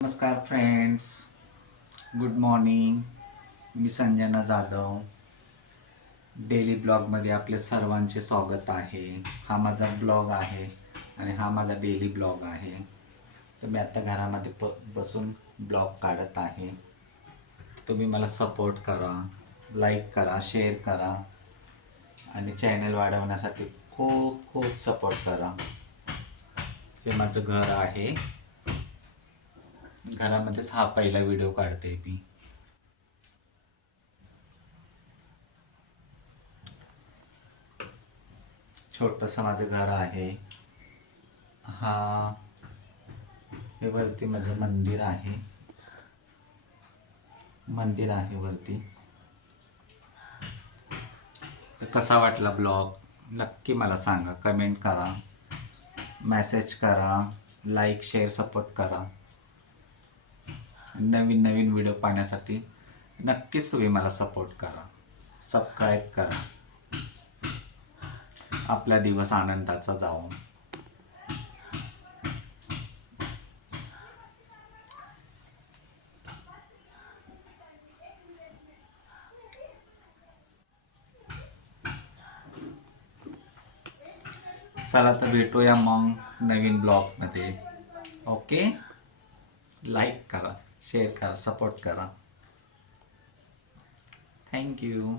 नमस्कार friends, good morning. मी Sanjana Jadhav. Daily ब्लॉगमध्ये आपले सर्वांचे स्वागत आहे. हा माझा ब्लॉग आहे आणि हा माझा डेली ब्लॉग आहे. तर मी आता घरामध्ये बसून ब्लॉग काढत आहे. तुम्ही मला सपोर्ट करा, लाईक करा, शेअर करा आणि चॅनल वाढवण्यासाठी खूप खूप सपोर्ट करा. हे माझं घर आहे. घरामध्येच हा पहिला व्हिडिओ काढते मी. छोटंसं माझं घर आहे. हा हे वरती माझं मंदिर आहे वरती. तर कसा वाटला ब्लॉग नक्की मला सांगा, कमेंट करा, मेसेज करा, लाईक शेअर सपोर्ट करा. नवीन नवीन व्हिडिओ पाहण्यासाठी नक्कीच तुम्ही मला सपोर्ट करा, सबस्क्राईब करा. आपला दिवस आनंदाचा जावो. चला तर भेटूया मग नवीन ब्लॉगमध्ये. ओके, लाईक करा, शेअर करा, सपोर्ट करा. थँक्यू.